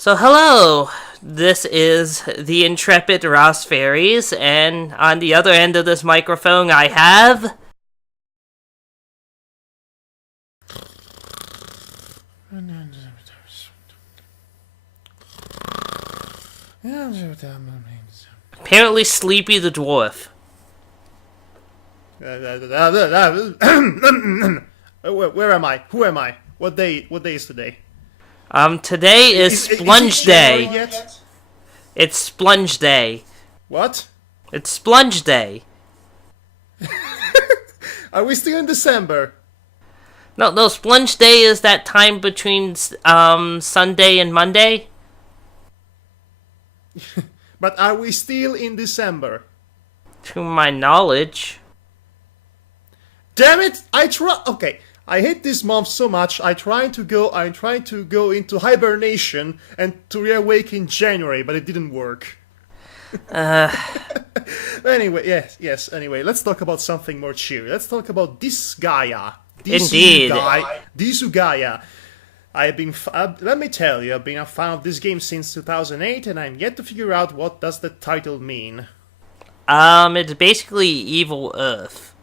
So hello, this is the intrepid Ross Faries, and on the other end of this microphone I have... apparently Sleepy the Dwarf. Where am I? Who am I? What day is today? Today is Splunge Day. Yet? It's Splunge Day. What? It's Splunge Day. Are we still in December? No, Splunge Day is that time between Sunday and Monday. But are we still in December? To my knowledge. Damn it! Okay, I hate this month so much. I'm trying to go into hibernation and to reawake in January, but it didn't work. Anyway, yes. Anyway, let's talk about something more cheery. Let's talk about Disgaea. Indeed. Disgaea. Let me tell you, I've been a fan of this game since 2008, and I'm yet to figure out what does the title mean. It's basically Evil Earth.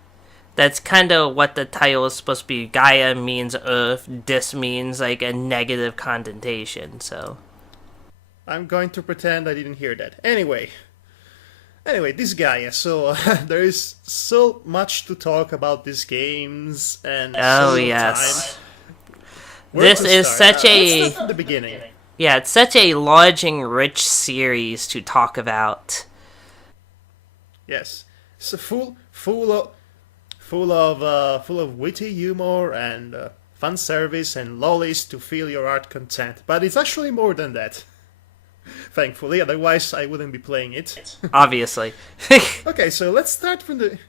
That's kind of what the title is supposed to be. Gaia means Earth. Dis means like a negative connotation. So I'm going to pretend I didn't hear that. Anyway, this Gaia. So there is so much to talk about these games, and oh so yes, time. This is such a let's start from the beginning. Yeah, it's such a large and rich series to talk about. Yes, so full of witty humor and fun service and lollies to fill your heart content. But it's actually more than that. Thankfully, otherwise I wouldn't be playing it. Obviously. Okay, so let's start from the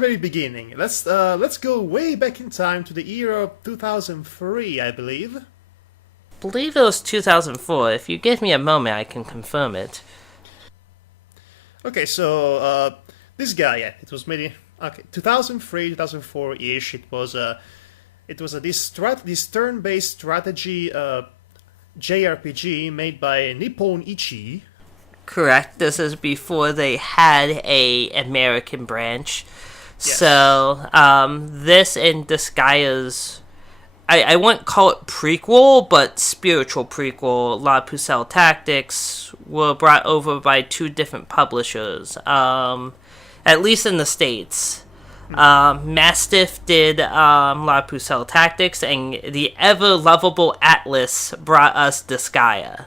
very beginning. Let's go way back in time to the year of 2003, I believe. I believe it was 2004. If you give me a moment, I can confirm it. Okay, so this guy, it was made in 2003, 2004-ish. It was this turn-based strategy JRPG made by Nippon Ichi. Correct. This is before they had a American branch. Yes. So, this and Disgaea's, I wouldn't call it prequel, but spiritual prequel, La Pucelle Tactics, were brought over by two different publishers, at least in the States. Mastiff did La Pucelle Tactics, and the ever-lovable Atlas brought us Disgaea.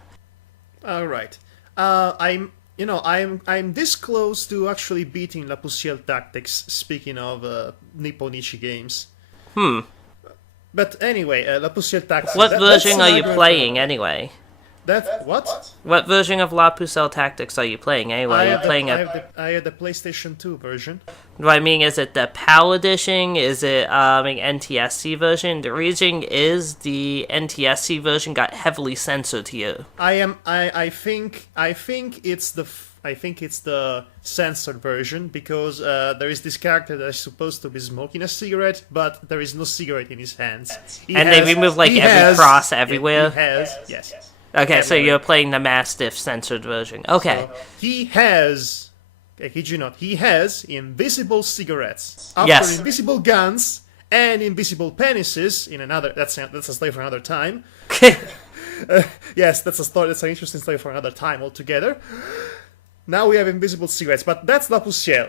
Alright. I'm this close to actually beating La Pucelle Tactics, speaking of Nippon Ichi games. But anyway, La Pucelle Tactics... What version are you playing, anyway? What? What version of La Pucelle Tactics are you playing, anyway? I had the PlayStation 2 version. What I mean, is it the PAL edition? Is it an NTSC version? The reason is the NTSC version got heavily censored here. I think it's the censored version, because there is this character that is supposed to be smoking a cigarette, but there is no cigarette in his hands. They remove every cross everywhere. Yes. Okay, so you're playing the Mastiff censored version. Okay. So he has, I kid you not, he has invisible cigarettes. Yes. Invisible guns and invisible penises in another. That's a story for another time. Yes, that's an interesting story for another time altogether. Now we have invisible cigarettes, but that's La Pucelle.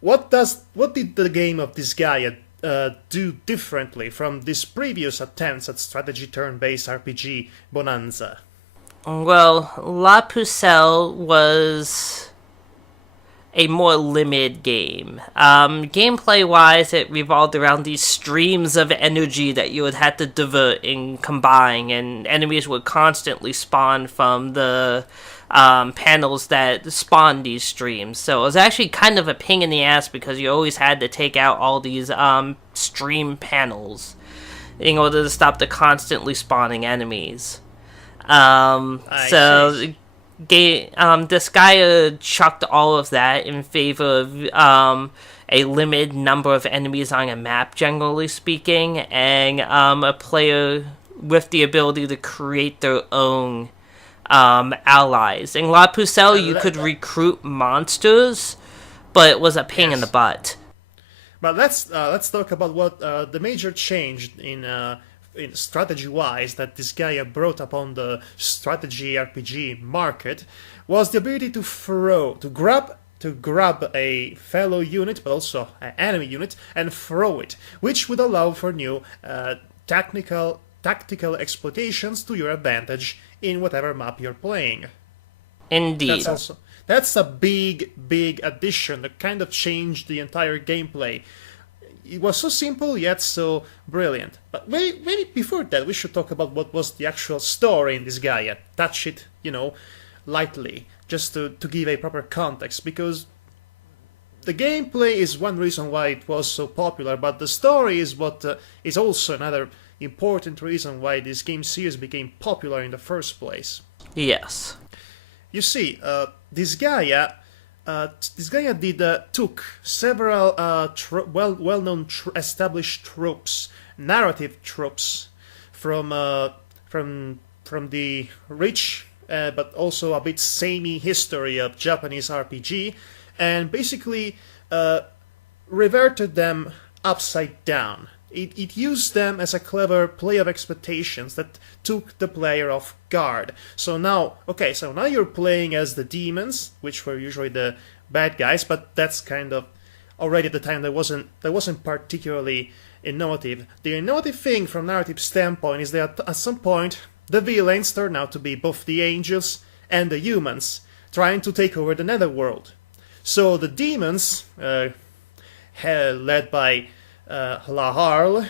What did the game of Disgaea do differently from these previous attempts at strategy turn-based RPG bonanza? Well, La Pucelle was a more limited game. Gameplay-wise, it revolved around these streams of energy that you would have to divert and combine, and enemies would constantly spawn from the panels that spawn these streams. So it was actually kind of a pain in the ass, because you always had to take out all these stream panels in order to stop the constantly spawning enemies. Disgaea chucked all of that in favor of a limited number of enemies on a map, generally speaking, and a player with the ability to create their own allies. In La Pucelle, you could recruit monsters, but it was a pain in the butt. But let's talk about what the major change in strategy-wise that Disgaea brought upon the strategy RPG market was the ability to grab a fellow unit, but also an enemy unit, and throw it, which would allow for new tactical exploitations to your advantage in whatever map you're playing. Indeed. That's a big addition that kind of changed the entire gameplay. It was so simple yet so brilliant. But maybe before that, we should talk about what was the actual story in Disgaea. Touch it, lightly, just to give a proper context, because the gameplay is one reason why it was so popular, but the story is what is also another important reason why this game series became popular in the first place. Yes. You see, Disgaea took several well-known established tropes, narrative tropes, from the rich but also a bit samey history of Japanese RPG, and basically reverted them upside down. It used them as a clever play of expectations that took the player off guard. So now you're playing as the demons, which were usually the bad guys, but that's kind of already at the time that wasn't particularly innovative. The innovative thing from narrative standpoint is that at some point the villains turn out to be both the angels and the humans trying to take over the netherworld. So the demons, led by Laharl,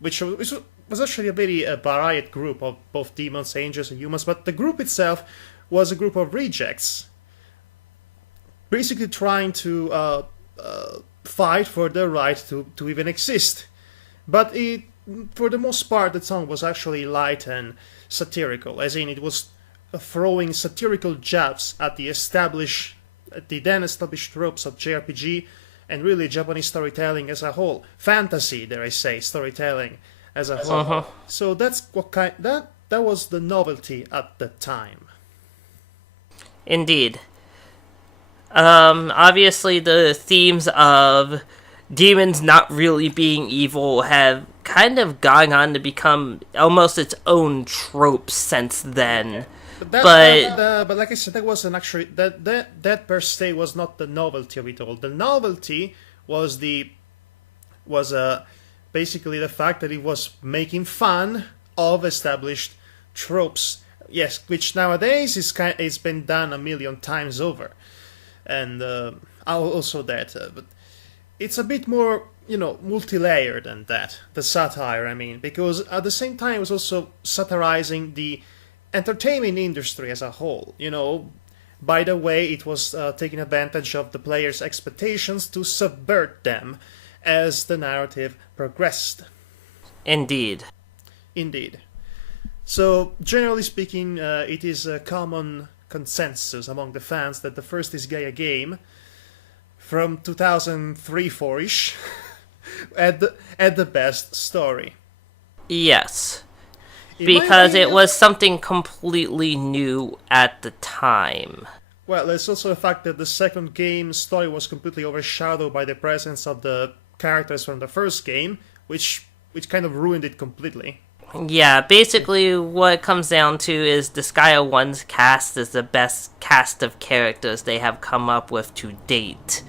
which was actually a very varied group of both demons, angels, and humans, but the group itself was a group of rejects, basically trying to fight for their right to even exist. But for the most part, the song was actually light and satirical, as in it was throwing satirical jabs at the then established tropes of JRPG, and really Japanese storytelling as a whole, fantasy, dare I say, storytelling as a whole. So that's that was the novelty at the time. Indeed. Obviously the themes of demons not really being evil have kind of gone on to become almost its own trope since then. But like I said, that wasn't actually that per se was not the novelty of it all. The novelty was basically the fact that it was making fun of established tropes. Yes, which nowadays is been done a million times over, and also that. But it's a bit more multi-layered than that. The satire, I mean, because at the same time it was also satirizing the entertainment industry as a whole. By the way, it was taking advantage of the player's expectations to subvert them as the narrative progressed. Indeed. So, generally speaking, it is a common consensus among the fans that the first Disgaea game from 2003-4-ish had the best story. Yes. Because it was something completely new at the time. Well, there's also the fact that the second game's story was completely overshadowed by the presence of the characters from the first game, which kind of ruined it completely. Yeah, basically what it comes down to is Disgaea 1's cast is the best cast of characters they have come up with to date.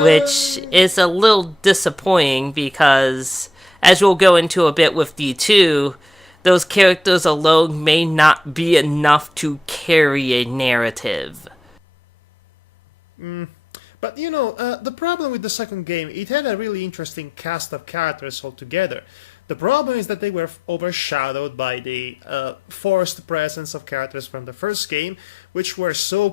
Which is a little disappointing because, as we'll go into a bit with D2, those characters alone may not be enough to carry a narrative. But the problem with the second game, it had a really interesting cast of characters altogether. The problem is that they were overshadowed by the forced presence of characters from the first game, which were so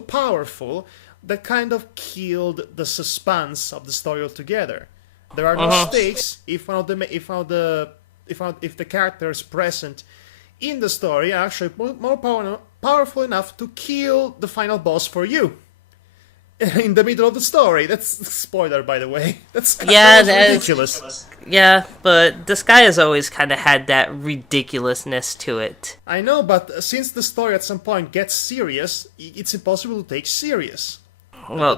powerful that kind of killed the suspense of the story altogether. There are no stakes if the characters present in the powerful are actually more powerful enough to kill the final boss for you. in the middle of the story. That's spoiler, by the way. That's ridiculous. Yeah, but Disgaea has always kind of had that ridiculousness to it. I know, but since the story at some point gets serious, it's impossible to take serious. Well,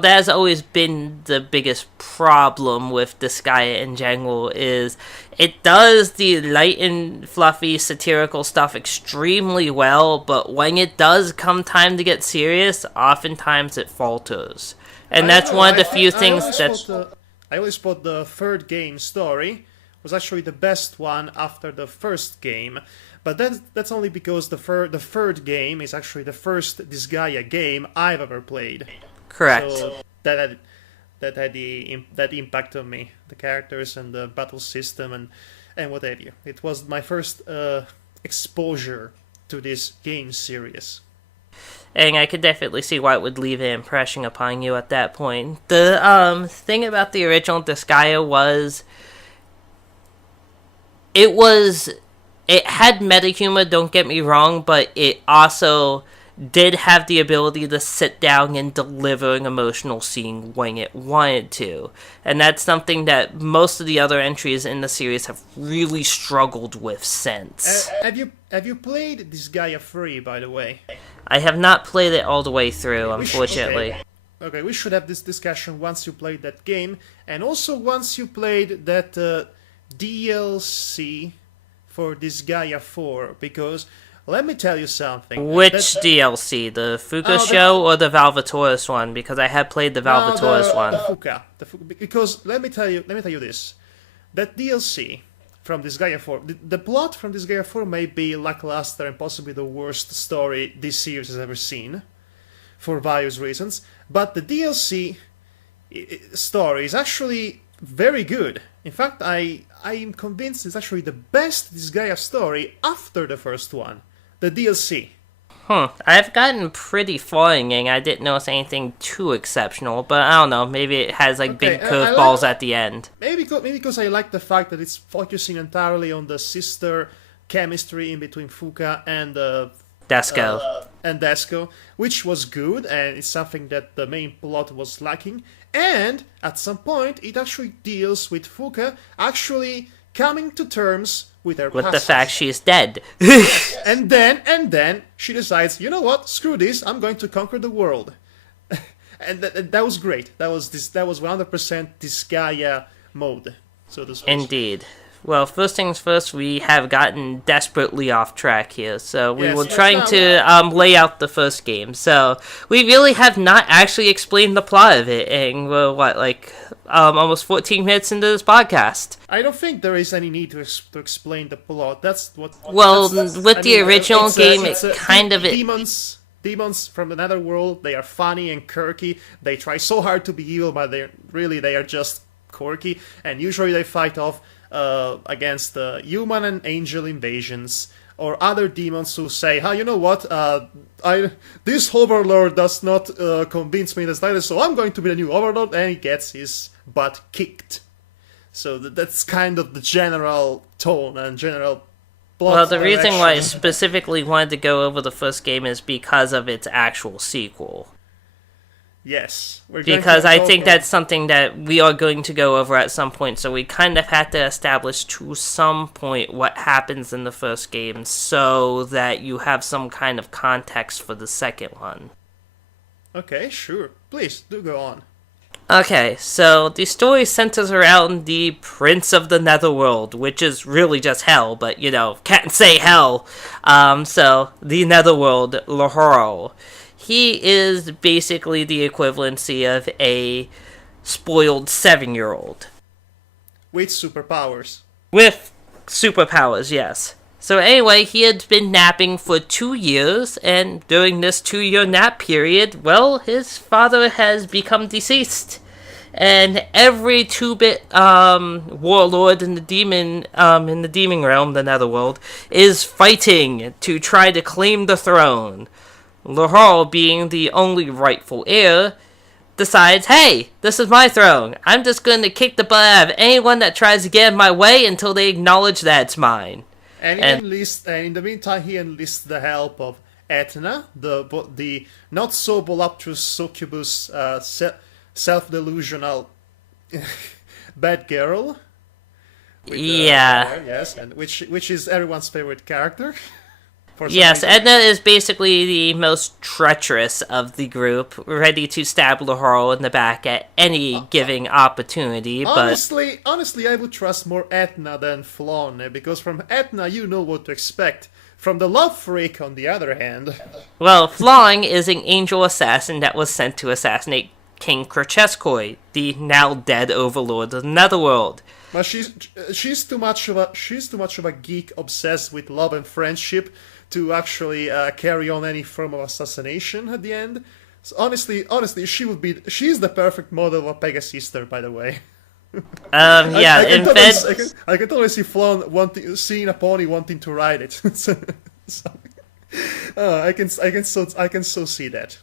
that has always been the biggest problem with Disgaea in general, is it does the light and fluffy satirical stuff extremely well, but when it does come time to get serious, oftentimes it falters. And that's one of the few things that... I always thought the third game story was actually the best one after the first game. But that's only because the third game is actually the first Disgaea game I've ever played. Correct. So that had that impact on me, the characters and the battle system and what have you. It was my first exposure to this game series. And I could definitely see why it would leave an impression upon you at that point. The thing about the original Disgaea was it had meta humor, don't get me wrong, but it also did have the ability to sit down and deliver an emotional scene when it wanted to. And that's something that most of the other entries in the series have really struggled with since. Have you played Disgaea 3, by the way? I have not played it all the way through, unfortunately. Okay, we should have this discussion once you played that game, and also once you played that DLC for Disgaea 4, because let me tell you something. Which DLC? The Fuka show or the Valvatoris one? Because I had played the Valvatoris one. The Fuka. Because let me tell you this. That DLC from Disgaea 4, the plot from Disgaea 4 may be lackluster and possibly the worst story this series has ever seen, for various reasons, but the DLC story is actually very good. In fact, I am convinced it's actually the best Disgaea story after the first one, the DLC. I've gotten pretty far in it. I didn't notice anything too exceptional, but I don't know. Maybe it has big curveballs at the end. Maybe because I like the fact that it's focusing entirely on the sister chemistry in between Fuka and Desco. Which was good, and it's something that the main plot was lacking. And at some point, it actually deals with Fuka actually coming to terms with her the fact she's dead. and then she decides, you know what? Screw this! I'm going to conquer the world. And that was great. That was 100% Disgaea mode, so to speak. Indeed. Well, first things first, we have gotten desperately off track here, so we were trying to lay out the first game. So we really have not actually explained the plot of it, and we're almost 14 minutes into this podcast. I don't think there is any need to explain the plot. That's what. Well, with the original game, it kind of demons from the netherworld. They are funny and quirky. They try so hard to be evil, but they are just quirky, and usually they fight off against human and angel invasions, or other demons who say, you know what, this overlord does not convince me in the slightest, so I'm going to be the new overlord, and he gets his butt kicked. So that's kind of the general tone and general plot. Well, the reason why I specifically wanted to go over the first game is because of its actual sequel. Yes. Because I think that's something that we are going to go over at some point, so we kind of had to establish to some point what happens in the first game so that you have some kind of context for the second one. Okay, sure. Please, do go on. Okay, so the story centers around the Prince of the Netherworld, which is really just hell, but, can't say hell. So, the Netherworld, Lahoro. He is basically the equivalency of a spoiled 7-year-old. With superpowers. With superpowers, yes. So anyway, he had been napping for 2 years, and during this 2-year nap period, well, his father has become deceased. And every 2-bit warlord in the demon realm, the Netherworld, is fighting to try to claim the throne. Lahoro, being the only rightful heir, decides, hey, this is my throne. I'm just going to kick the butt out of anyone that tries to get in my way until they acknowledge that it's mine. And in the meantime, he enlists the help of Etna, the not so voluptuous succubus, self-delusional bad girl. With, Yeah. yes, and which is everyone's favorite character. Yes, Edna is basically the most treacherous of the group, ready to stab Laurel in the back at any giving opportunity, honestly, I would trust more Etna than Flonne, because from Etna you know what to expect. From the Love Freak, on the other hand... Well, Flong is an angel assassin that was sent to assassinate King Kercheskoi, the now dead overlord of the Netherworld. But she's too much of a geek obsessed with love and friendship to actually carry on any form of assassination at the end. So honestly, she's the perfect model of a Pegasister, by the way. Yeah, I can totally see Flonne seeing a pony wanting to ride it. I can so see that.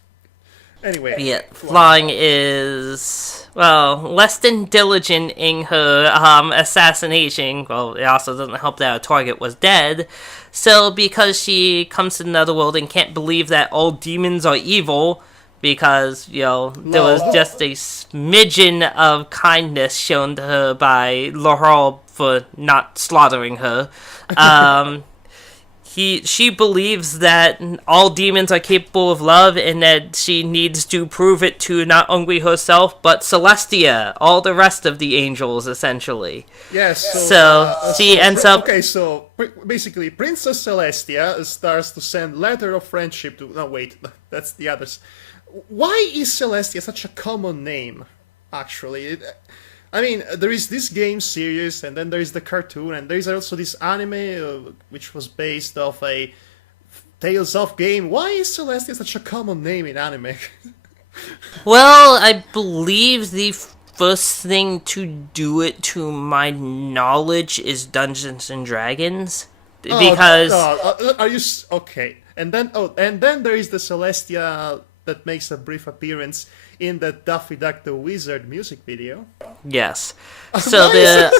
Anyway, yeah, Flong is, well, less than diligent in her assassination. Well, it also doesn't help that her target was dead. So, because she comes to the Netherworld and can't believe that all demons are evil, because, there was just a smidgen of kindness shown to her by Laurel for not slaughtering her, she believes that all demons are capable of love and that she needs to prove it to not only herself, but Celestia, all the rest of the angels, essentially. Yes, she ends up... Okay, so basically Princess Celestia starts to send letter of friendship to... No, wait, that's the others. Why is Celestia such a common name, actually? I mean, there is this game series, and then there is the cartoon, and there is also this anime, which was based off a Tales of game. Why is Celestia such a common name in anime? Well, I believe the first thing to do it, to my knowledge, is Dungeons and Dragons. Because... are you... Okay. And then there is the Celestia that makes a brief appearance in the Daffy Duck the Wizard music video. Yes. So the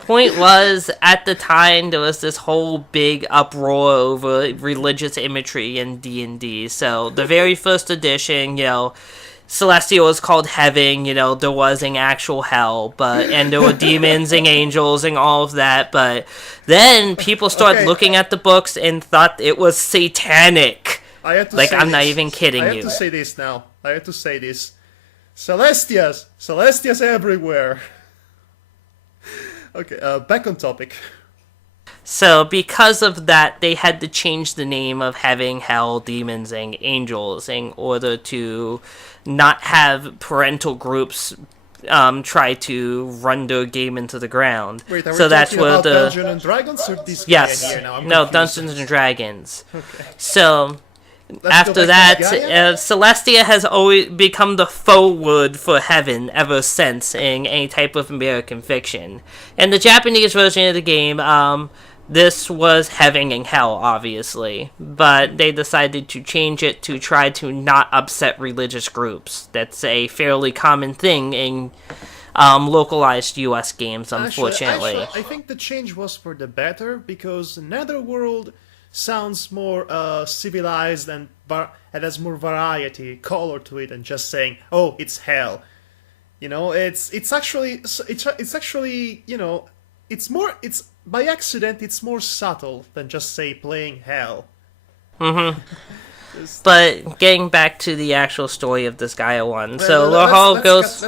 point was, at the time, there was this whole big uproar over religious imagery in D&D. So the very first edition, Celestial was called Heaven, there was an actual hell, and there were demons and angels and all of that, but then people started looking at the books and thought it was satanic. I'm not even kidding you. I have to say this now. Celestias everywhere. Okay, back on topic. So, because of that, they had to change the name of Heaven, Hell, Demons, and Angels in order to not have parental groups try to run their game into the ground. Wait, are so we that's talking where about the Dungeons and Dragons or Disgaea yes, here now? I'm no, confused. Dungeons and Dragons. Okay. So Let's after that, Celestia has always become the forward for Heaven ever since in any type of American fiction. In the Japanese version of the game, this was Heaven and Hell, obviously, but they decided to change it to try to not upset religious groups. That's a fairly common thing in localized US games, unfortunately. Actually, I think the change was for the better, because Netherworld sounds more civilized and has more variety, color to it, than just saying, "Oh, it's hell." It's actually it's by accident. It's more subtle than just say playing hell. Mm-hmm. But getting back to the actual story of this Disgaea one, so Laurel goes.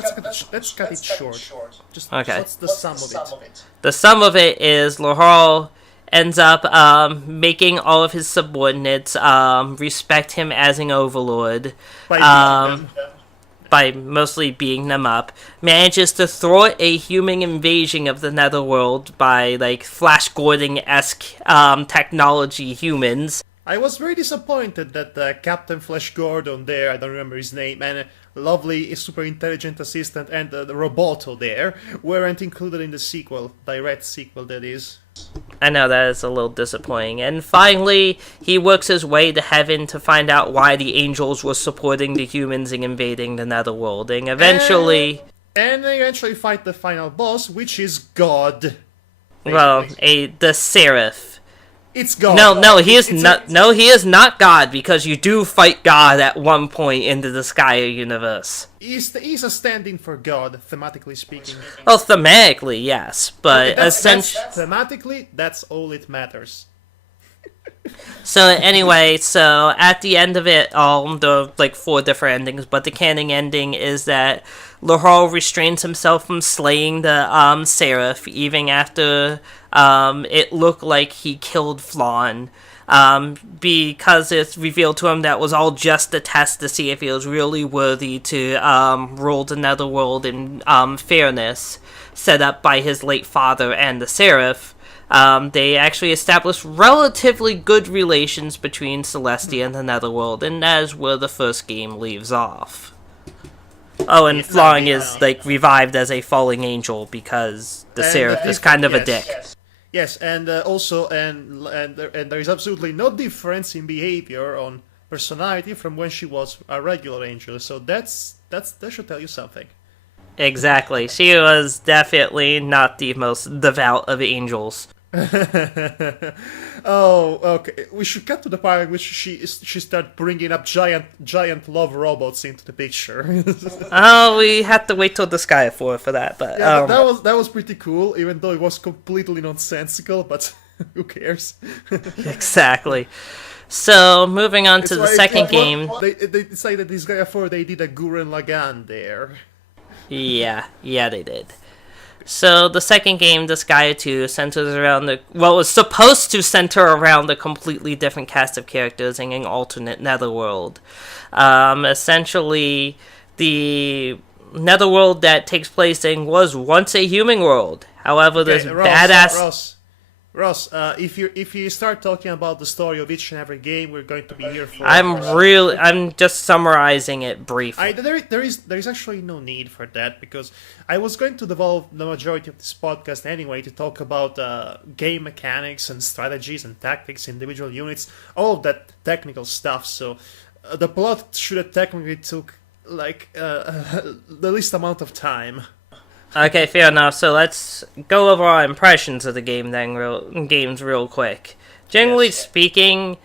Let's cut it short. Just okay. What's the sum of it? The sum of it is Laurel ends up making all of his subordinates respect him as an overlord, by mostly beating them up, manages to thwart a human invasion of the Netherworld by, Flash Gordon-esque technology humans. I was very disappointed that Captain Flash Gordon there, I don't remember his name, and a lovely, super intelligent assistant and the Roboto there weren't included in the sequel, direct sequel that is. I know, that is a little disappointing. And finally, he works his way to Heaven to find out why the angels were supporting the humans in invading the Netherworld. And eventually... And they eventually fight the final boss, which is God. Basically. Well, the Seraph. It's God. No, he is not. No, he is not God, because you do fight God at one point in the Disgaea universe. He's a stand-in for God, thematically speaking. Well, thematically, yes, but essentially. Thematically, that's all it matters. So anyway, so at the end of it all, there are like 4 different endings, but the canon ending is that Lahore restrains himself from slaying the Seraph, even after it looked like he killed Flawn, because it's revealed to him that was all just a test to see if he was really worthy to rule the Netherworld in fairness, set up by his late father and the Seraph. They actually established relatively good relations between Celestia and the Netherworld, and that is where the first game leaves off. Oh, and Flawn is like revived as a falling angel because the Seraph is kind of a dick. Yes, and also, and there is absolutely no difference in behavior on personality from when she was a regular angel. So that should tell you something. Exactly, she was definitely not the most devout of angels. Oh, okay. We should cut to the part in which she started bringing up giant love robots into the picture. Oh, we had to wait till Disgaea 4 for that, but yeah, that was pretty cool, even though it was completely nonsensical. But who cares? Exactly. So moving on to the second game. They say that Disgaea 4 they did a Gurren Lagann there. Yeah, they did. So the second game, Disgaea 2, centers around was supposed to center around a completely different cast of characters in an alternate netherworld. Essentially, the netherworld that takes place in was once a human world. However, this badass... Ross, if you start talking about the story of each and every game, we're going to be here for. I'm just summarizing it briefly. There is actually no need for that, because I was going to devolve the majority of this podcast anyway to talk about game mechanics and strategies and tactics, individual units, all of that technical stuff. So the plot should have technically took like the least amount of time. Okay, fair enough. So let's go over our impressions of the game then, games real quick. Generally speaking,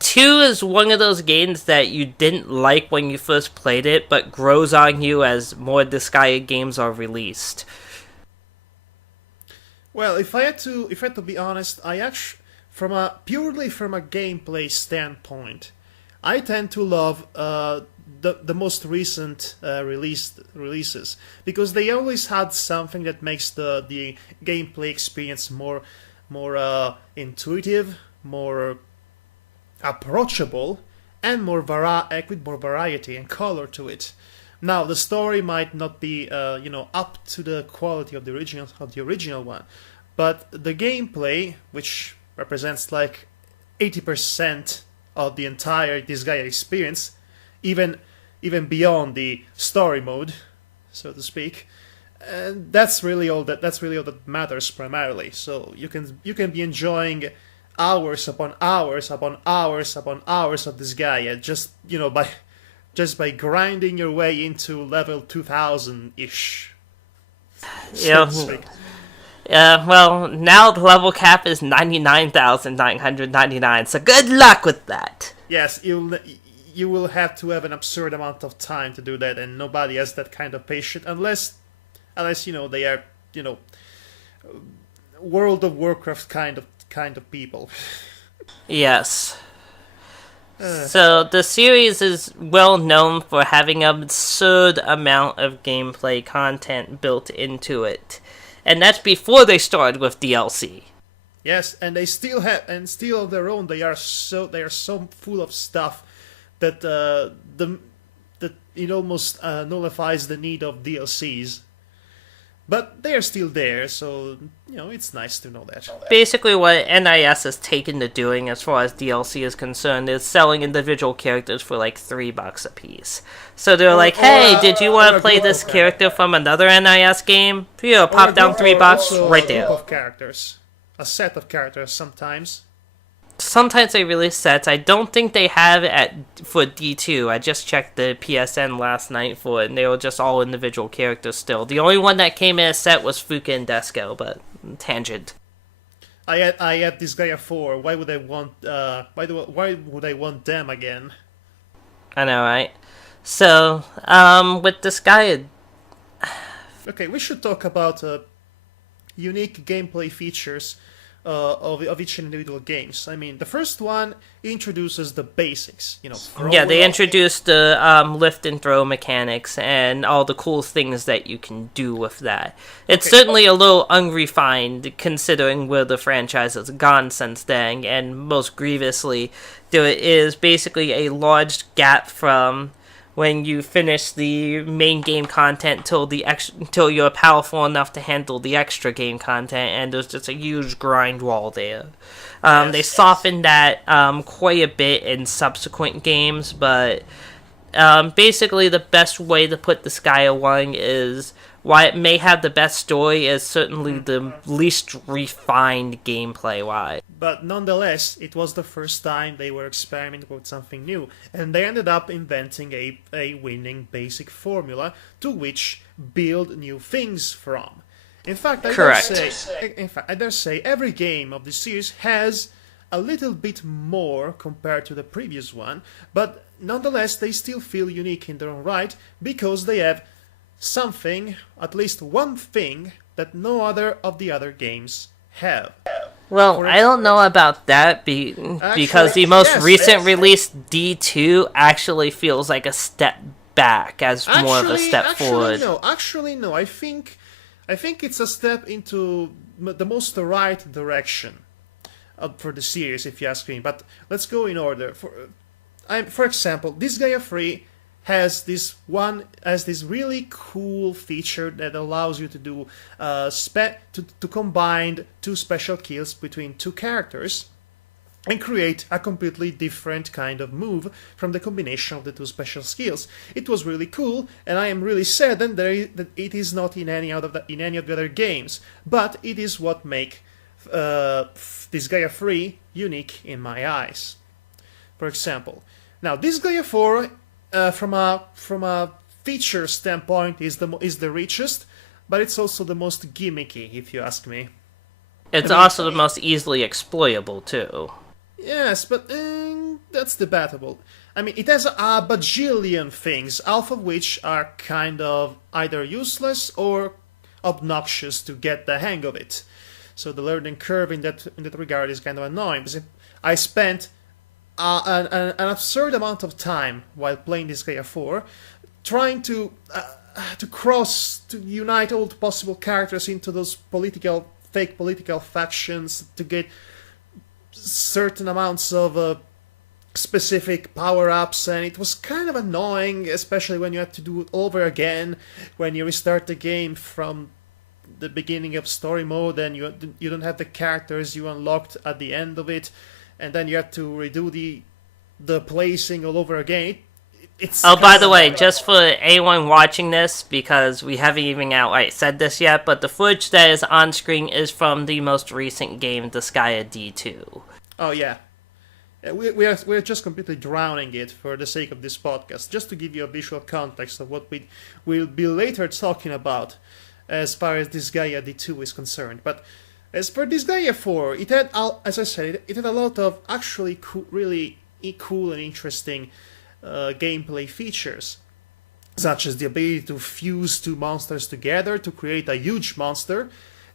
2 is one of those games that you didn't like when you first played it, but grows on you as more Disgaea games are released. Well, if I had to be honest, I actually, purely from a gameplay standpoint, I tend to love the most recent releases, because they always had something that makes the gameplay experience more intuitive, more approachable, and with more variety and color to it. Now, the story might not be up to the quality of the original one, but the gameplay, which represents like 80% of the entire Disgaea experience, even beyond the story mode, so to speak, and that's really all that matters primarily. So you can be enjoying hours upon hours upon hours upon hours of Disgaea just by grinding your way into level 2000-ish. Yeah. Well, now the level cap is 99,999, so good luck with that. Yes, you will have to have an absurd amount of time to do that, and nobody has that kind of patience unless they are World of Warcraft kind of people. Yes. So the series is well known for having an absurd amount of gameplay content built into it, and that's before they started with DLC. Yes, and they still on their own they are so full of stuff that it almost nullifies the need of DLCs. But they're still there, so it's nice to know that. Basically, what NIS has taken to doing as far as DLC is concerned is selling individual characters for like $3 a piece. So they're like, "Hey, did you want to play this character from another NIS game? Here, pop down $3 right there." A set of characters sometimes. Sometimes they release sets. I don't think they have it for D2. I just checked the PSN last night for it, and they were just all individual characters still. The only one that came in a set was Fuka and Desco, but tangent. I had Disgaea 4. Why would I want? Why would I want them again? I know, right? So, with Disgaea, Okay, we should talk about unique gameplay features of each individual games. I mean, the first one introduces the basics. yeah, they throw. introduced the lift and throw mechanics and all the cool things that you can do with that. It's Okay. certainly a little unrefined considering where the franchise has gone since then, and most grievously, there is basically a large gap from when you finish the main game content till you're powerful enough to handle the extra game content, and there's just a huge grind wall there. They softened that quite a bit in subsequent games, but basically the best way to put the Disgaea 1 is why it may have the best story is certainly the least refined gameplay-wise. But nonetheless, it was the first time they were experimenting with something new, and they ended up inventing a winning basic formula to which build new things from. In fact, I dare say every game of the series has a little bit more compared to the previous one, but nonetheless they still feel unique in their own right because they have something, at least one thing, that no other of the other games have. Well, I don't know about that because the most recent release D2 actually feels like a step back as more of a step forward. Actually, no. I think it's a step into the most right direction for the series, if you ask me. But let's go in order. For example, Disgaea 3 has this really cool feature that allows you to do to combine two special kills between two characters and create a completely different kind of move from the combination of the two special skills. It was really cool, and I am really saddened that it is not in any of the other games. But it is what make Disgaea 3 unique in my eyes. For example, now Disgaea 4. From a feature standpoint, is the richest, but it's also the most gimmicky, if you ask me. It's also the most easily exploitable too. Yes, but that's debatable. I mean, it has a bajillion things, half of which are kind of either useless or obnoxious to get the hang of it. So the learning curve in that regard is kind of annoying. Because I spent an absurd amount of time while playing Disgaea 4 trying to unite all the possible characters into those fake political factions to get certain amounts of specific power-ups, and it was kind of annoying, especially when you had to do it over again when you restart the game from the beginning of story mode and you don't have the characters you unlocked at the end of it, and then you have to redo the placing all over again. By the way, just for anyone watching this, because we haven't even outright said this yet, but the footage that is on screen is from the most recent game, Disgaea D2. Oh yeah, we're just completely drowning it for the sake of this podcast, just to give you a visual context of what we'll be later talking about as far as Disgaea D2 is concerned. But as for Disgaea 4, it had, as I said, it had a lot of actually really cool and interesting gameplay features, such as the ability to fuse two monsters together to create a huge monster,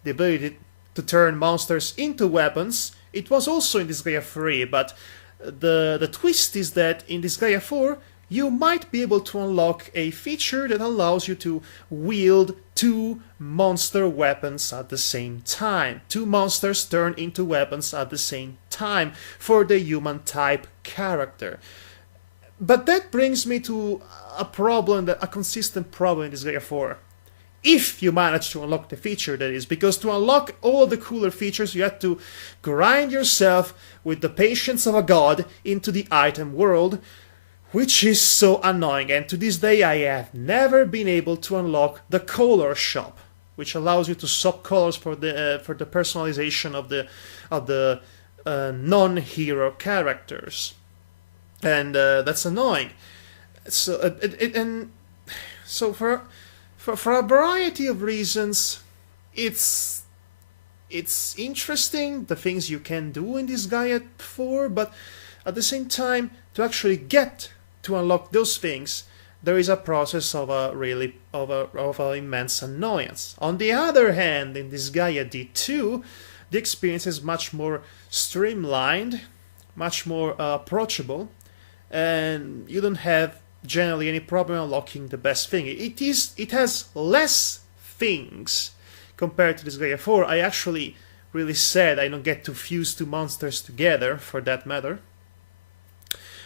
the ability to turn monsters into weapons. It was also in Disgaea 3, but the twist is that in Disgaea 4, you might be able to unlock a feature that allows you to wield two monster weapons at the same time. Two monsters turn into weapons at the same time for the human type character. But that brings me to a consistent problem in Disgaea 4. If you manage to unlock the feature, that is, because to unlock all the cooler features you have to grind yourself with the patience of a god into the item world, which is so annoying, and to this day I have never been able to unlock the color shop, which allows you to swap colors for the personalization of the non-hero characters, and that's annoying. So so for a variety of reasons, it's it's interesting the things you can do in Disgaea 4, but at the same time, to actually get to unlock those things, there is a process of a really of a immense annoyance. On the other hand, in Disgaea D2, the experience is much more streamlined, much more approachable, and you don't have generally any problem unlocking the best thing. It has less things compared to Disgaea 4. I actually really sad I don't get to fuse two monsters together, for that matter.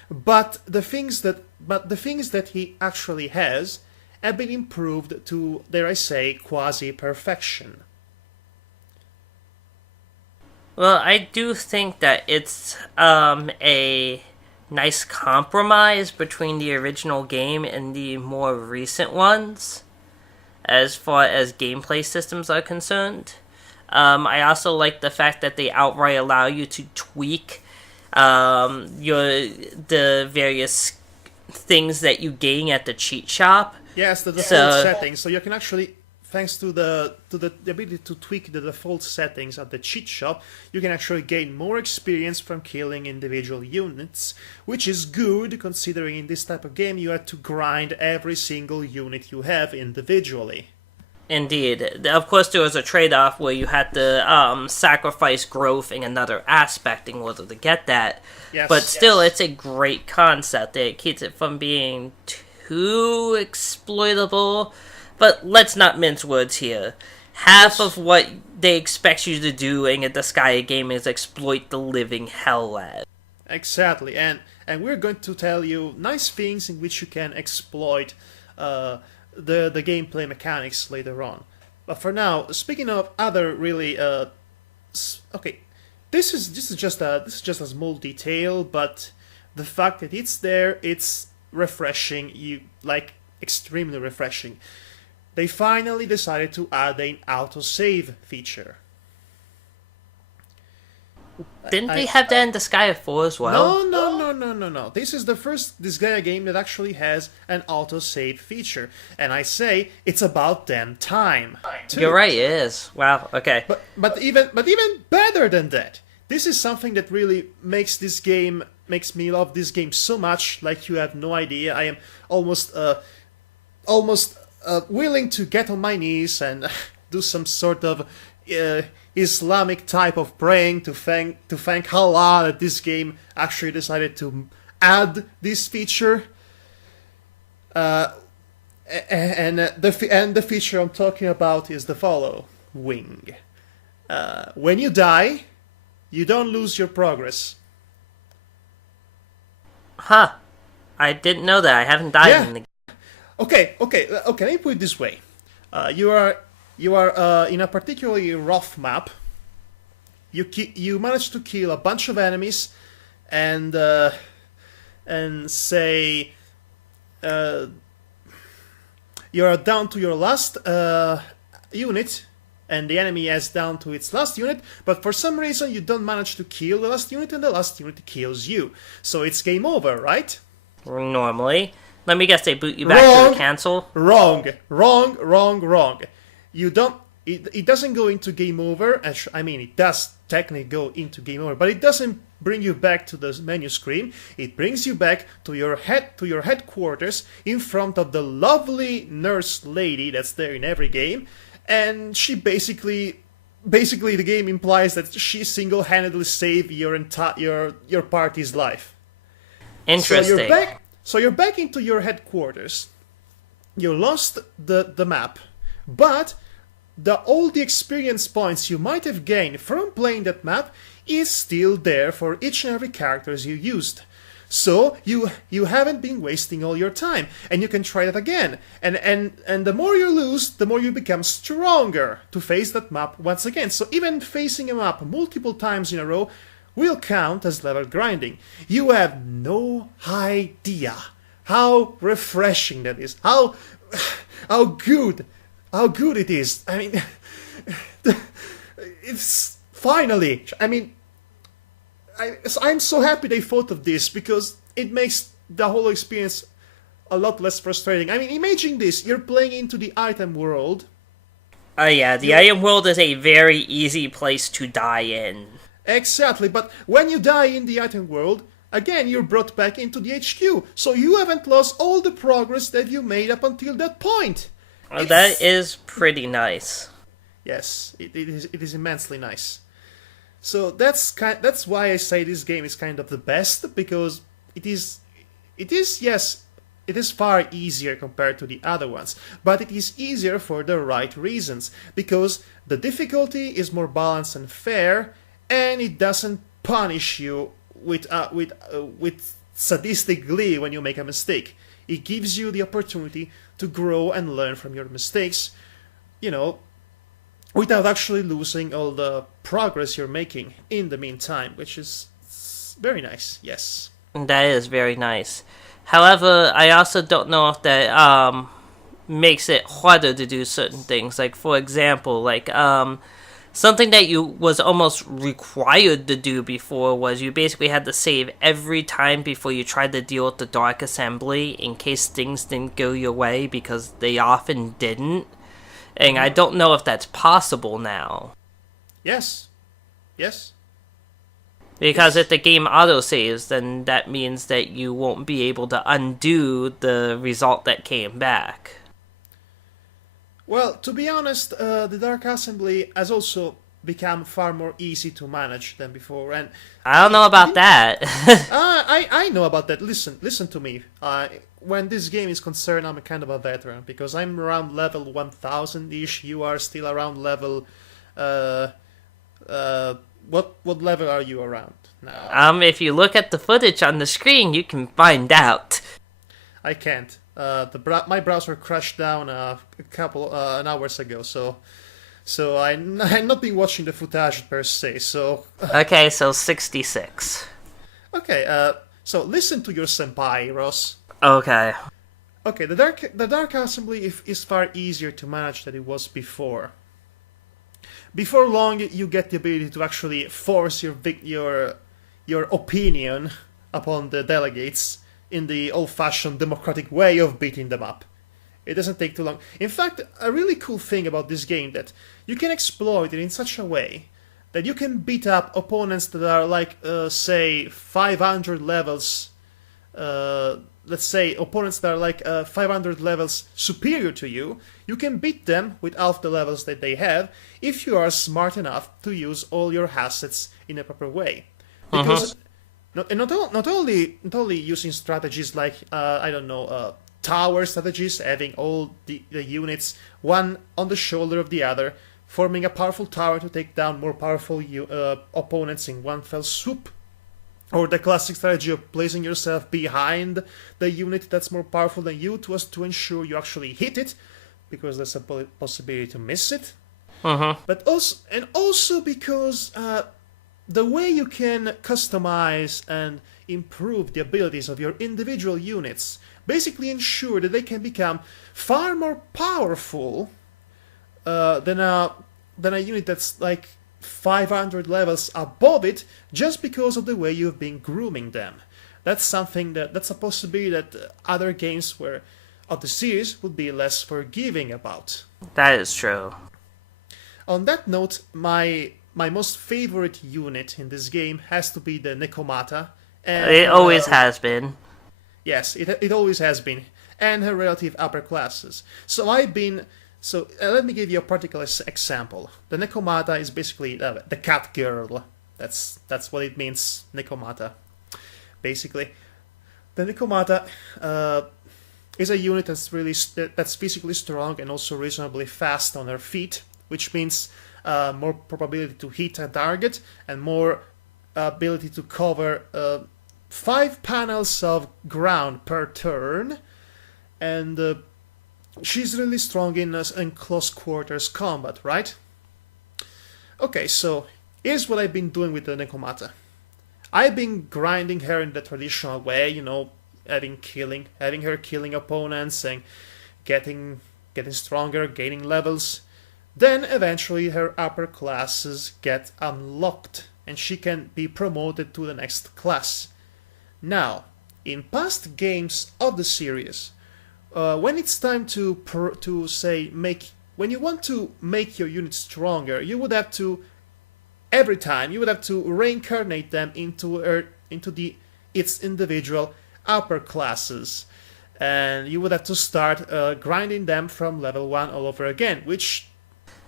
But the things that he actually has have been improved to, dare I say, quasi-perfection. Well, I do think that it's a nice compromise between the original game and the more recent ones, as far as gameplay systems are concerned. I also like the fact that they outright allow you to tweak the various things that you gain at the cheat shop. Yes, the default settings. So you can actually, thanks to the ability to tweak the default settings at the cheat shop, you can actually gain more experience from killing individual units, which is good considering in this type of game you had to grind every single unit you have individually. Indeed. Of course, there was a trade-off where you had to sacrifice growth in another aspect in order to get that. Yes, but still, it's a great concept. It keeps it from being too exploitable. But let's not mince words here. Half of what they expect you to do in a Disgaea game is exploit the living hell out. Exactly, and we're going to tell you nice things in which you can exploit the gameplay mechanics later on. But for now, speaking of other really okay, this is just a small detail, but the fact that it's there, it's refreshing. Extremely refreshing. They finally decided to add an autosave feature. Didn't they have that in Disgaea 4 as well? No. This is the first Disgaea game that actually has an autosave feature. And I say, it's about damn time. Too. You're right, it is. Wow, okay. But even better than that, this is something that really makes me love this game so much, like you have no idea. I am almost willing to get on my knees and do some sort of Islamic type of praying to thank Allah that this game actually decided to add this feature. And the feature I'm talking about is the following. When you die, you don't lose your progress. Huh. I didn't know that. I haven't died in the game. Okay, let me put it this way. You are in a particularly rough map. You manage to kill a bunch of enemies, and say you're down to your last unit, and the enemy is down to its last unit, but for some reason you don't manage to kill the last unit, and the last unit kills you. So it's game over, right? Normally. Let me guess, they boot you back to the cancel? Wrong. You don't. It doesn't go into game over. I mean, it does technically go into game over, but it doesn't bring you back to the menu screen. It brings you back to your headquarters in front of the lovely nurse lady that's there in every game, and she basically the game implies that she single-handedly saved your party's life. Interesting. So you're back into your headquarters. You lost the map, but all the experience points you might have gained from playing that map is still there for each and every characters you used. So you haven't been wasting all your time, and you can try that again. And the more you lose, the more you become stronger to face that map once again. So even facing a map multiple times in a row will count as level grinding. You have no idea how refreshing that is. How good it is. I mean, it's finally. I mean, I'm so happy they thought of this because it makes the whole experience a lot less frustrating. I mean, imagine this: you're playing into the item world, Yeah, the item world is a very easy place to die in. Exactly, but when you die in the item world, again you're brought back into the HQ, so you haven't lost all the progress that you made up until that point. That It's is pretty nice. yes, it is immensely nice. So that's why I say this game is kind of the best because it is yes, it is far easier compared to the other ones, but it is easier for the right reasons because the difficulty is more balanced and fair, and it doesn't punish you with sadistic glee when you make a mistake. It gives you the opportunity to grow and learn from your mistakes, you know, without actually losing all the progress you're making in the meantime, which is very nice. Yes. That is very nice. However, I also don't know if that makes it harder to do certain things. Like for example, something that you was almost required to do before was you basically had to save every time before you tried to deal with the Dark Assembly in case things didn't go your way because they often didn't. And I don't know if that's possible now. Yes. Yes. Because if the game autosaves, then that means that you won't be able to undo the result that came back. Well, to be honest, the Dark Assembly has also become far more easy to manage than before, and I don't know about that. I know about that. Listen to me. When this game is concerned, I'm a kind of a veteran because I'm around level 1000 ish. You are still around level. What level are you around now? If you look at the footage on the screen, you can find out. I can't. My browser crashed down a couple an hours ago, so I'm not been watching the footage per se. So Okay, so 66. okay. So listen to your senpai, Ross. Okay. Okay, the Dark Assembly is far easier to manage than it was before. Before long, you get the ability to actually force your opinion upon the delegates in the old-fashioned democratic way of beating them up. It doesn't take too long. In fact, a really cool thing about this game that you can exploit it in such a way that you can beat up opponents that are like, say, 500 levels. Let's say opponents that are like 500 levels superior to you. You can beat them with half the levels that they have if you are smart enough to use all your assets in a proper way. Because not only using strategies like I don't know, tower strategies, having all the units one on the shoulder of the other, forming a powerful tower to take down more powerful opponents in one fell swoop, or the classic strategy of placing yourself behind the unit that's more powerful than you to ensure you actually hit it, because there's a possibility to miss it. But also because the way you can customize and improve the abilities of your individual units basically ensure that they can become far more powerful than a unit that's like 500 levels above it, just because of the way you've been grooming them. That's a possibility that other games of the series would be less forgiving about. That is true. On that note, my most favorite unit in this game has to be the Nekomata. And, It always has been. Yes, it always has been, and her relative upper classes. So let me give you a particular example. The Nekomata is basically the cat girl. That's what it means, Nekomata. Basically, the Nekomata is a unit that's physically strong and also reasonably fast on her feet, which means more probability to hit a target and more ability to cover 5 panels of ground per turn, and she's really strong in close quarters combat, right? Okay, so here's what I've been doing with the Nekomata. I've been grinding her in the traditional way, having her killing opponents and getting stronger, gaining levels. Then eventually her upper classes get unlocked and she can be promoted to the next class. Now, in past games of the series, when it's time to say make when you want to make your unit stronger, you would have to every time you would have to reincarnate them into its individual upper classes, and you would have to start grinding them from level 1 all over again, which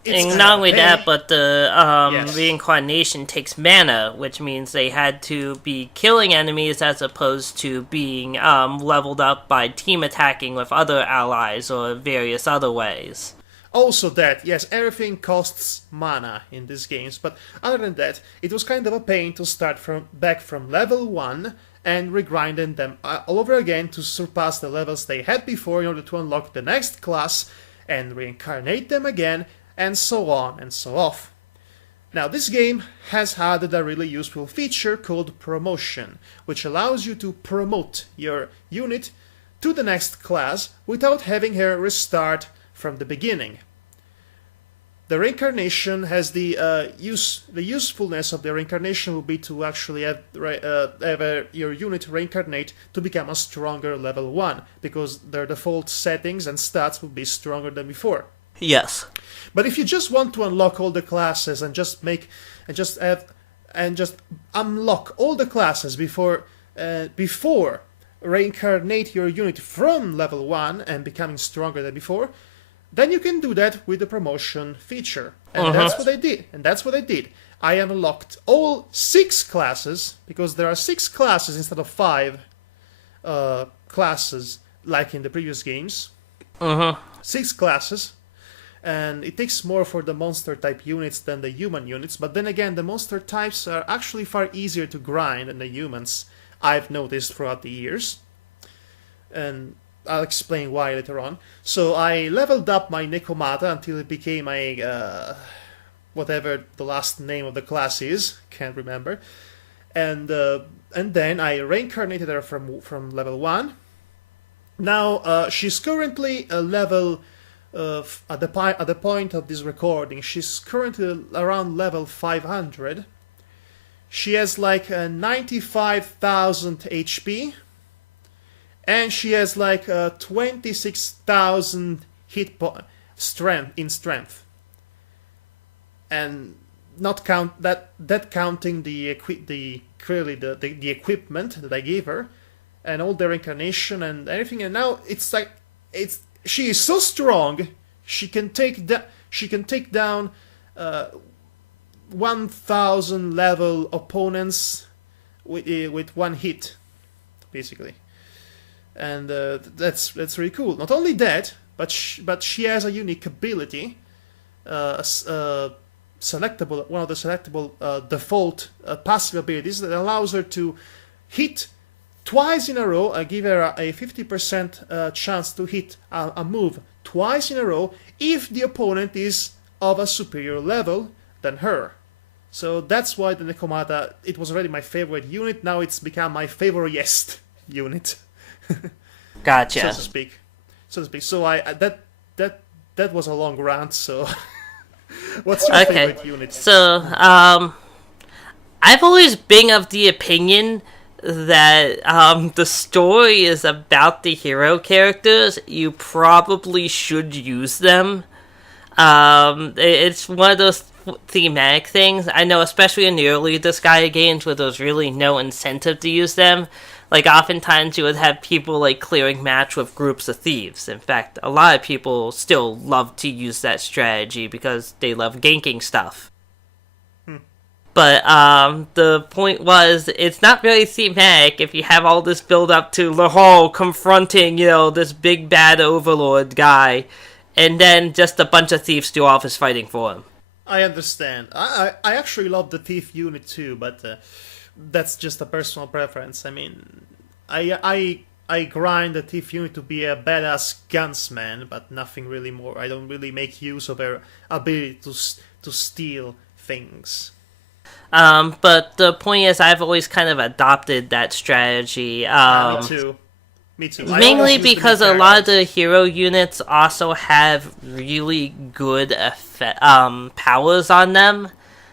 and not only that, but the Yes. reincarnation takes mana, which means they had to be killing enemies as opposed to being leveled up by team attacking with other allies or various other ways. Also that, yes, everything costs mana in these games, but other than that, it was kind of a pain to start back from level 1 and regrinding them all over again to surpass the levels they had before in order to unlock the next class and reincarnate them again, and so on and so off. Now, this game has added a really useful feature called promotion, which allows you to promote your unit to the next class without having her restart from the beginning. The reincarnation has the usefulness of the reincarnation will be to actually have your unit reincarnate to become a stronger level 1, because their default settings and stats will be stronger than before. Yes. But if you just want to unlock all the classes and just unlock all the classes before reincarnate your unit from level 1 and becoming stronger than before, then you can do that with the promotion feature. And that's what I did. I unlocked all 6 classes, because there are 6 classes instead of 5 classes like in the previous games. 6 classes. And it takes more for the monster type units than the human units, but then again, the monster types are actually far easier to grind than the humans, I've noticed throughout the years. And I'll explain why later on. So I leveled up my Nekomata until it became a whatever the last name of the class is, can't remember. And then I reincarnated her from level 1. Now she's currently a level at the point of this recording, she's currently around level 500. She has like 95,000 HP, and she has like 26,000 strength, and not count that counting the equipment that I gave her, and all the reincarnation and everything. And now she is so strong, she can take down 1,000 level opponents with one hit, basically, and that's really cool. Not only that, but she has a unique ability, selectable, one of the selectable default passive abilities that allows her to hit twice in a row. I give her a 50% chance to hit a move twice in a row if the opponent is of a superior level than her. So that's why the Nekomata, it was already my favorite unit, now it's become my favoriest unit. Gotcha. So to speak. So that was a long rant, so what's your favorite unit? So, I've always been of the opinion that the story is about the hero characters. You probably should use them. It's one of those thematic things. I know, especially in the early Disgaea games where there's really no incentive to use them. Like, oftentimes you would have people, like, clearing match with groups of thieves. In fact, a lot of people still love to use that strategy because they love ganking stuff. But the point was, it's not very thematic if you have all this build up to Lahal confronting, this big bad overlord guy, and then just a bunch of thieves do all of his fighting for him. I understand. I actually love the thief unit too, but that's just a personal preference. I mean, I grind the thief unit to be a badass gunsman, but nothing really more. I don't really make use of her ability to steal things. But the point is, I've always kind of adopted that strategy. Me too. Mainly because a lot of the hero units also have really good powers on them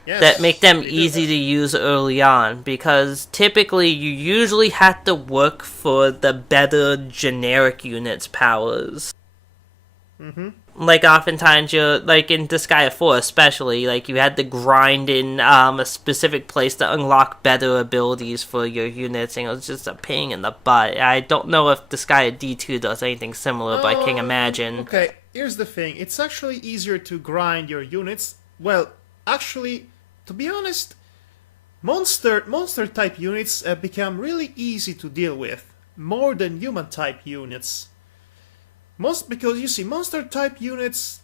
that make them easy to use early on. Because typically, you usually have to work for the better generic units' powers. Like, oftentimes, like, in Disgaea 4 especially, like, you had to grind in a specific place to unlock better abilities for your units, and it was just a pain in the butt. I don't know if Disgaea D2 does anything similar, but I can imagine. Okay, here's the thing. It's actually easier to grind your units. Well, actually, to be honest, monster type units have become really easy to deal with, more than human type units. Because you see, monster type units,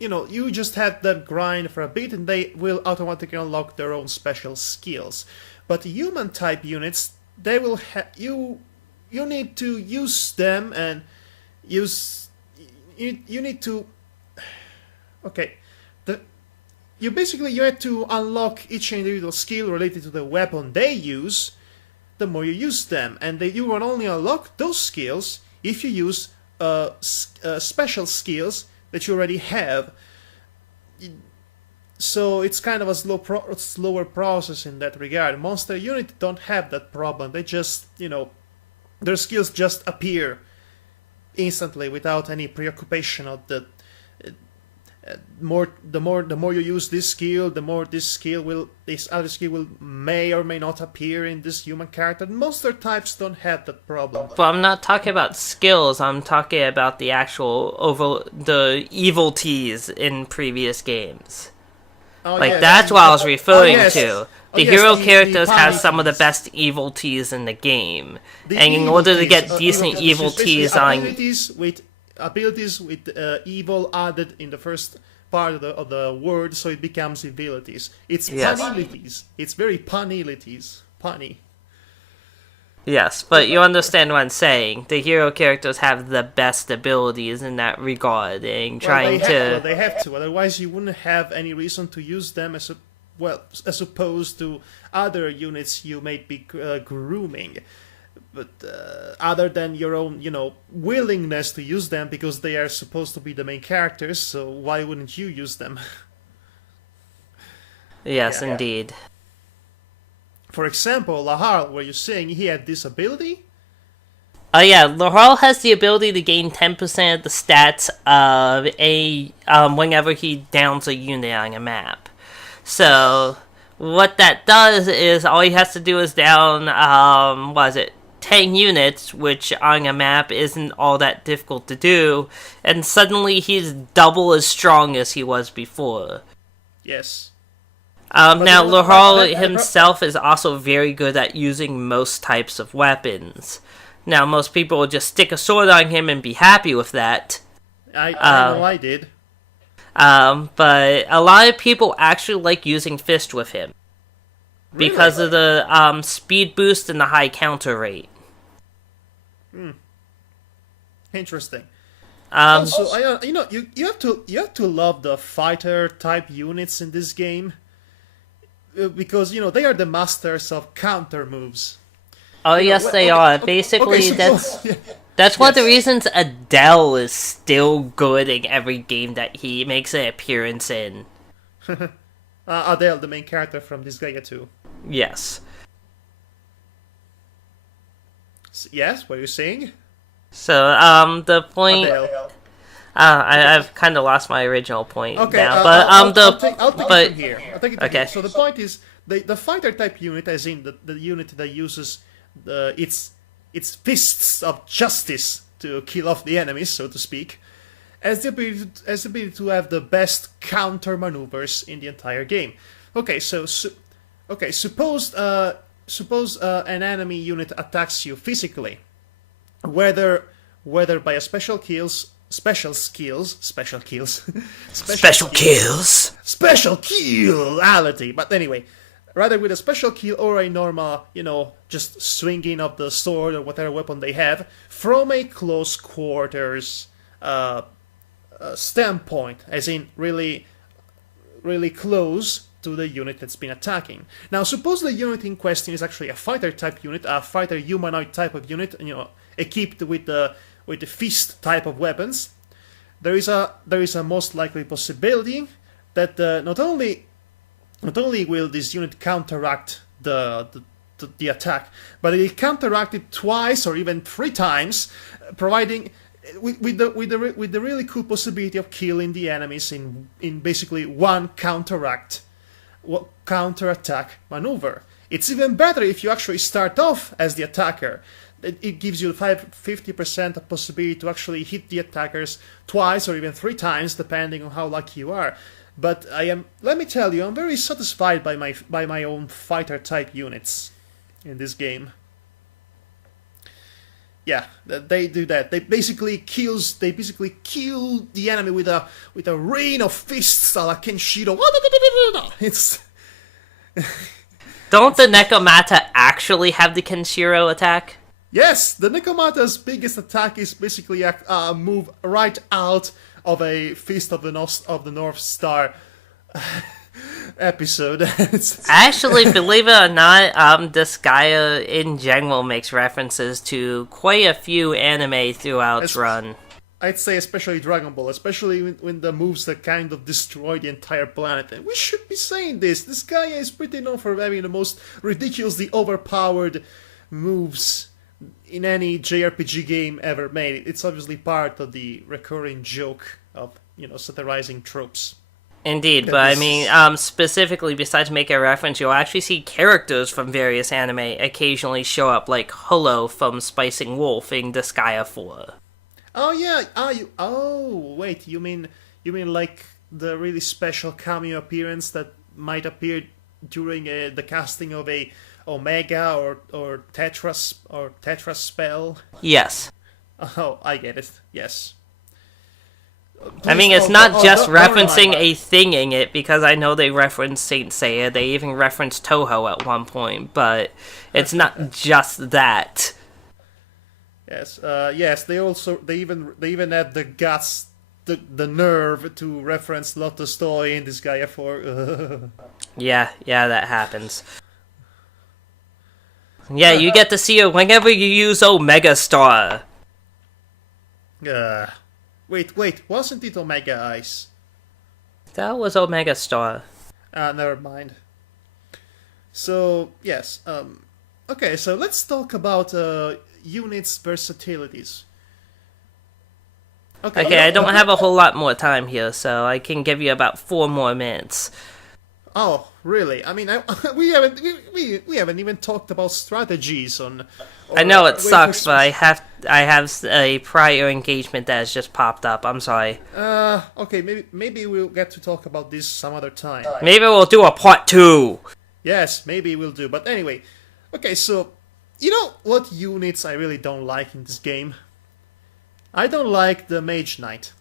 you just have them grind for a bit and they will automatically unlock their own special skills. But human type units, they will you need to use them and use you need to okay you have to unlock each individual skill related to the weapon they use. The more you use them, and you will only unlock those skills if you use special skills that you already have. So it's kind of a slower process in that regard. Monster units don't have that problem. They just, their skills just appear instantly without any preoccupation of the more you use this skill, the more this other skill will may or may not appear in this human character. Monster types don't have that problem. But I'm not talking about skills. I'm talking about the actual the evil teas in previous games. That's what I was referring to. The hero characters have some of the best evil teas in the game, and in order to get decent evil teas on abilities with evil added in the first part of the word, so it becomes abilities. It's punilities. It's very punilities. Punny. Yes, but you understand what I'm saying. The hero characters have the best abilities in that regard, and they have to. Otherwise, you wouldn't have any reason to use them as opposed to other units you may be grooming. But other than your own, willingness to use them because they are supposed to be the main characters, so why wouldn't you use them? Yes, indeed. For example, Lahar, were you saying he had this ability? Lahar has the ability to gain 10% of the stats of whenever he downs a unit on a map. So, what that does is all he has to do is down, 10 units, which on a map isn't all that difficult to do, and suddenly he's double as strong as he was before. Yes. Now, Lahar himself is also very good at using most types of weapons. Now, most people will just stick a sword on him and be happy with that. I know I did. But a lot of people actually like using fist with him. Because of the speed boost and the high counter rate. Interesting. Also, you have to love the fighter type units in this game, because they are the masters of counter moves. Oh yes, they are. Basically, that's one of the reasons Adele is still good in every game that he makes an appearance in. Adele, the main character from Disgaea 2. Yes. Yes, what are you saying? So, the point... I've kind of lost my original point now, but I'll take it from here. Okay. So the point is, the fighter type unit, as in the unit that uses its fists of justice to kill off the enemies, so to speak, has the ability to have the best counter maneuvers in the entire game. Okay, suppose an enemy unit attacks you physically, whether by a special killality. But anyway, rather with a special kill or a normal, just swinging of the sword or whatever weapon they have from a close quarters standpoint, as in really, really close to the unit that's been attacking. Now, suppose the unit in question is actually a fighter type unit, a fighter humanoid type of unit, equipped with the fist type of weapons. There is a most likely possibility that not only will this unit counteract the attack, but it will counteract it twice or even 3 times, providing with the really cool possibility of killing the enemies in basically one counterattack maneuver. It's even better if you actually start off as the attacker. It gives you 50% of possibility to actually hit the attackers twice or even 3 times, depending on how lucky you are. But let me tell you, I'm very satisfied by my own fighter type units in this game. Yeah, they do that. They basically kill the enemy with a rain of fists, a la Kenshiro. It's Don't the Nekomata actually have the Kenshiro attack? Yes, the Nekomata's biggest attack is basically a move right out of a Fist of the North Star episode. Actually, believe it or not, Disgaea in general makes references to quite a few anime throughout its run. I'd say especially Dragon Ball, especially when the moves that kind of destroy the entire planet. And we should be saying this. Disgaea is pretty known for having the most ridiculously overpowered moves in any JRPG game ever made. It's obviously part of the recurring joke of, satirizing tropes. Indeed, but I mean, specifically, besides making a reference, you'll actually see characters from various anime occasionally show up, like Holo from Spicing Wolf in Disgaea 4. Oh yeah, wait, you mean like the really special cameo appearance that might appear during the casting of a Omega or Tetra spell? Yes. Oh, I get it. Yes. I mean, it's not just referencing a thing in it, because I know they referenced Saint Seiya, they even referenced Toho at one point, but it's not just that. Yes, they even had the guts, the nerve to reference Lotus Toy in Disgaea 4. Yeah, that happens. Yeah, you get to see it whenever you use Omega Star. Wait, wasn't it Omega Ice? That was Omega Star. Never mind. So, yes, okay, so let's talk about units' versatilities. Okay, I don't have a whole lot more time here, so I can give you about 4 more minutes. Oh, really? I mean, we haven't even talked about strategies on. I know it sucks, but I have a prior engagement that has just popped up. I'm sorry. Okay, maybe we'll get to talk about this some other time. Maybe we'll do a part 2. Yes, maybe we'll do. But anyway, okay. So, you know what units I really don't like in this game? I don't like the Mage Knight.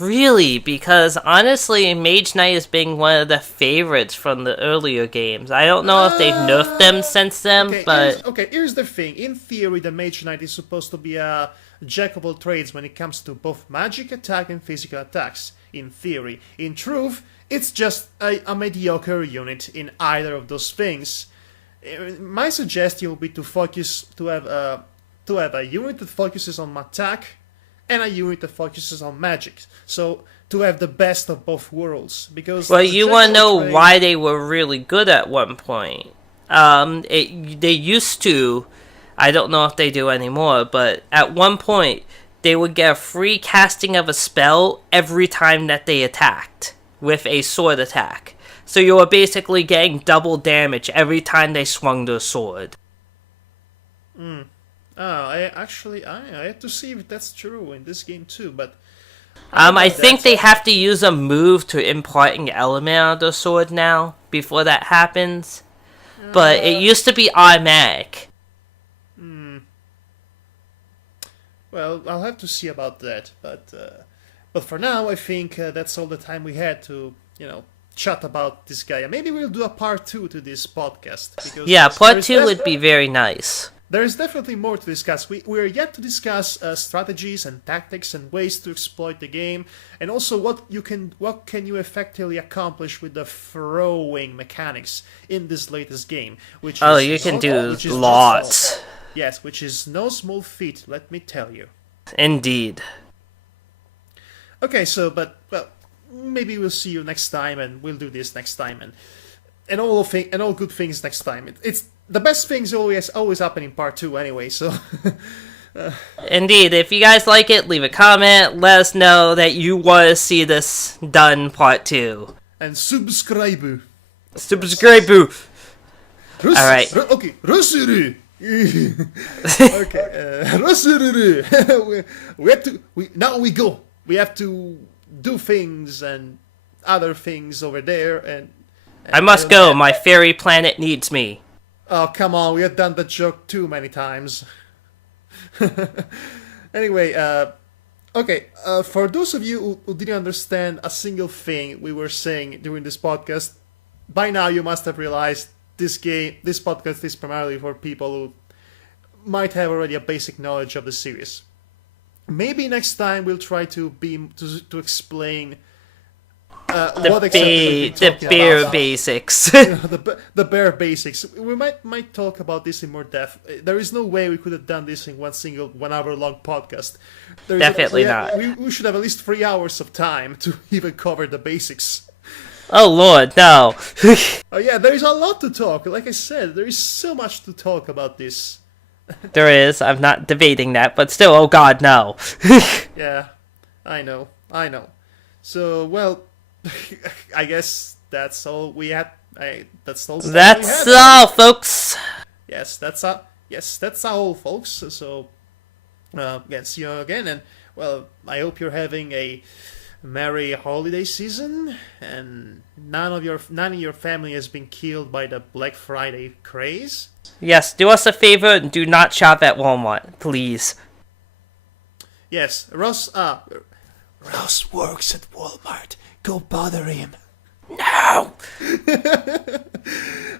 Really? Because honestly, Mage Knight has been one of the favorites from the earlier games. I don't know if they've nerfed them since then, but... Here's the thing. In theory, the Mage Knight is supposed to be a jack of all trades when it comes to both magic attack and physical attacks. In theory. In truth, it's just a mediocre unit in either of those things. My suggestion would be to have a unit that focuses on attack and a unit that focuses on magic. So, to have the best of both worlds. Because well, you want to know why they were really good at one point. They used to, I don't know if they do anymore, but at one point, they would get a free casting of a spell every time that they attacked with a sword attack. So you were basically getting double damage every time they swung their sword. I have to see if that's true in this game too, but... I think they have to use a move to impart an element on their sword now, before that happens. But it used to be automatic. Well, I'll have to see about that, but for now, I think that's all the time we had to, chat about this guy. Maybe we'll do a part 2 to this podcast. Because yeah, part 2 would be very nice. There is definitely more to discuss. We're yet to discuss strategies and tactics and ways to exploit the game, and also what can you effectively accomplish with the throwing mechanics in this latest game. You can do lots. Yes, which is no small feat, let me tell you. Indeed. Okay, so maybe we'll see you next time, and we'll do this next time, and all good things next time. It's the best things always happen in part 2 anyway, so Indeed, if you guys like it, leave a comment. Let us know that you want to see this done part 2. And subscribe. Subscribe. Alright. Okay, Rosuru. Okay, Rosuru. Now we go. We have to do things and other things over there, and I must go. My fairy planet needs me. Oh, come on. We have done that joke too many times. Anyway, okay, for those of you who didn't understand a single thing we were saying during this podcast, by now you must have realized this podcast is primarily for people who might have already a basic knowledge of the series. Maybe next time we'll try to explain what exactly the bare basics. the bare basics. We might talk about this in more depth. There is no way we could have done this in one single 1 hour long podcast. Definitely not. We should have at least 3 hours of time to even cover the basics. Oh lord, no. Oh yeah, there is a lot to talk. Like I said, there is so much to talk about this. There is. I'm not debating that, but still, oh god, no. Yeah, I know. So, well, I guess that's all we had. That's all. That's all, folks. Yes, that's all. Yes, that's all, folks. So, see you again, and well, I hope you're having a merry holiday season, and none of your family has been killed by the Black Friday craze. Yes, do us a favor and do not shop at Walmart, please. Yes, Ross works at Walmart. Go bother him. No!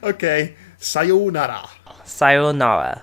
Okay, sayonara. Sayonara.